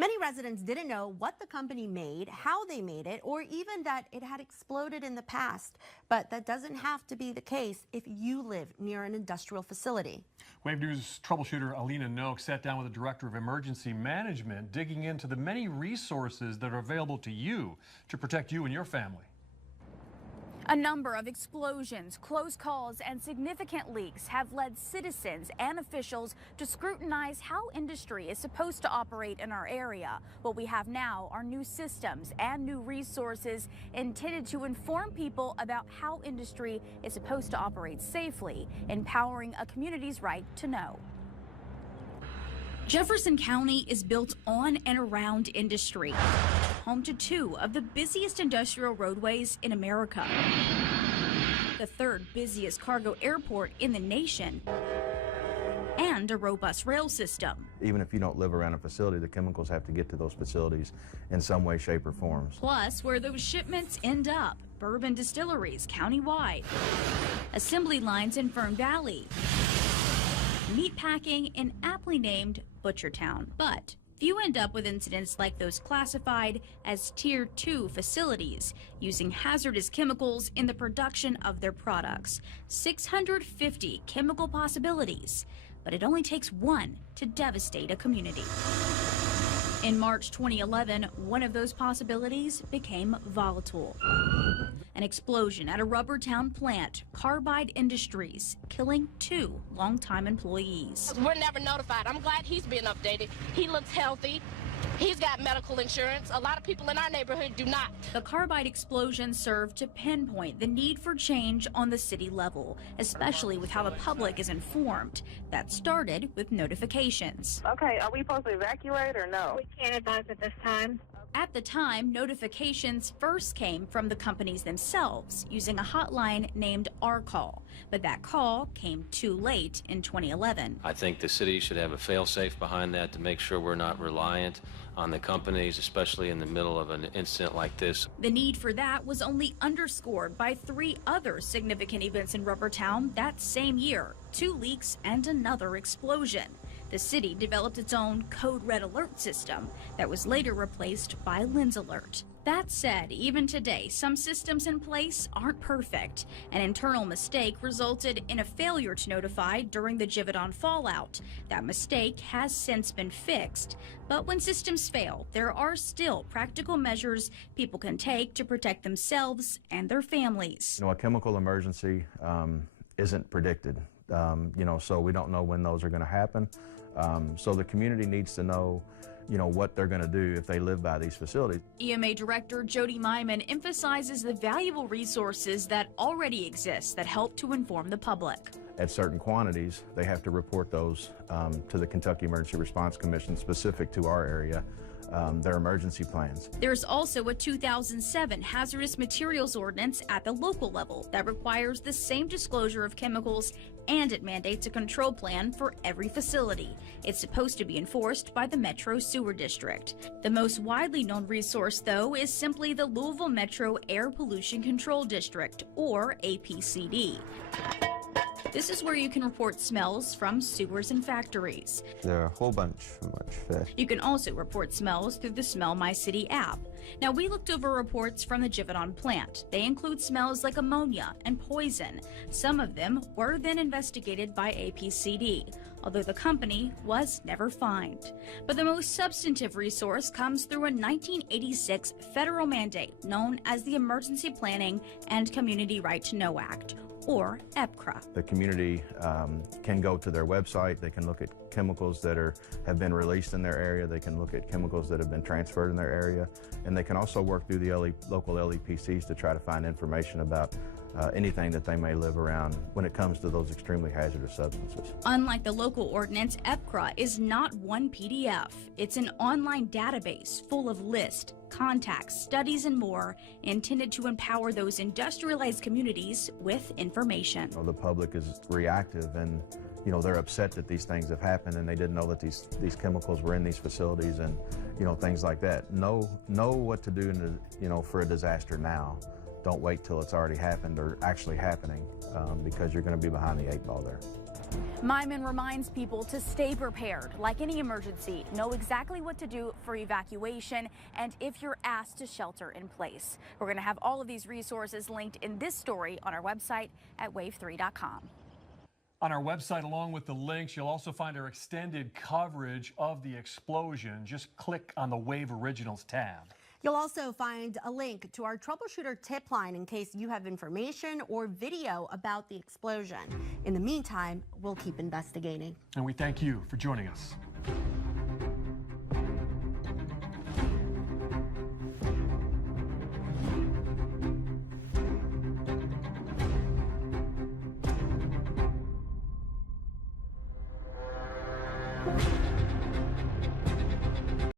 Many residents didn't know what the company made, how they made it, or even that it had exploded in the past. But that doesn't have to be the case if you live near an industrial facility. Wave News troubleshooter Alina Noak sat down with the Director of Emergency Management, digging into the many resources that are available to you to protect you and your family. A number of explosions, close calls, and significant leaks have led citizens and officials to scrutinize how industry is supposed to operate in our area. What we have now are new systems and new resources intended to inform people about how industry is supposed to operate safely, empowering a community's right to know. Jefferson County is built on and around industry, home to two of the busiest industrial roadways in America, the third busiest cargo airport in the nation, and a robust rail system. Even if you don't live around a facility, the chemicals have to get to those facilities in some way, shape, or form. Plus, where those shipments end up, bourbon distilleries countywide, assembly lines in Fern Valley, meat packing in aptly named Butchertown. But few end up with incidents like those classified as Tier 2 facilities using hazardous chemicals in the production of their products. 650 chemical possibilities, but it only takes one to devastate a community. In March 2011, one of those possibilities became volatile. An explosion at a rubber town plant, Carbide Industries, killing 2 longtime employees. We're never notified. I'm glad he's being updated. He looks healthy. He's got medical insurance. A lot of people in our neighborhood do not. The Carbide explosion served to pinpoint the need for change on the city level, especially with how the public is informed. That started with notifications. Okay, are we supposed to evacuate or no? We can't advise at this time. At the time, notifications first came from the companies themselves using a hotline named R-Call, but that call came too late in 2011. I think the city should have a fail-safe behind that to make sure we're not reliant on the companies, especially in the middle of an incident like this. The need for that was only underscored by 3 other significant events in Rubbertown that same year, 2 leaks and another explosion. The city developed its own Code Red Alert system that was later replaced by Lens Alert. That said, even today, some systems in place aren't perfect. An internal mistake resulted in a failure to notify during the Givaudan fallout. That mistake has since been fixed. But when systems fail, there are still practical measures people can take to protect themselves and their families. You know, a chemical emergency isn't predicted. So we don't know when those are going to happen. So the community needs to know, what they're going to do if they live by these facilities. EMA Director Jody Myman emphasizes the valuable resources that already exist that help to inform the public. At certain quantities, they have to report those to the Kentucky Emergency Response Commission specific to our area. Their emergency plans. There's also a 2007 hazardous materials ordinance at the local level that requires the same disclosure of chemicals, and it mandates a control plan for every facility. It's supposed to be enforced by the Metro Sewer District. The most widely known resource, though, is simply the Louisville Metro Air Pollution Control District, or APCD. This is where you can report smells from sewers and factories. There are a whole bunch from much fish. You can also report smells through the Smell My City app. Now, we looked over reports from the Givaudan plant. They include smells like ammonia and poison. Some of them were then investigated by APCD, although the company was never fined. But the most substantive resource comes through a 1986 federal mandate known as the Emergency Planning and Community Right to Know Act, or EPCRA. The community can go to their website. They can look at chemicals that have been released in their area. They can look at chemicals that have been transferred in their area. And they can also work through the local LEPCs to try to find information about anything that they may live around when it comes to those extremely hazardous substances. Unlike the local ordinance, EPCRA is not one PDF. It's an online database full of lists, contacts, studies, and more intended to empower those industrialized communities with information. The public is reactive and they're upset that these things have happened and they didn't know that these chemicals were in these facilities and things like that. Know what to do for a disaster now. Don't wait till it's already happened or actually happening because you're going to be behind the 8 ball there. Myman reminds people to stay prepared. Like any emergency, know exactly what to do for evacuation and if you're asked to shelter in place. We're going to have all of these resources linked in this story on our website at wave3.com. On our website, along with the links, you'll also find our extended coverage of the explosion. Just click on the Wave Originals tab. You'll also find a link to our troubleshooter tip line in case you have information or video about the explosion. In the meantime, we'll keep investigating. And we thank you for joining us. You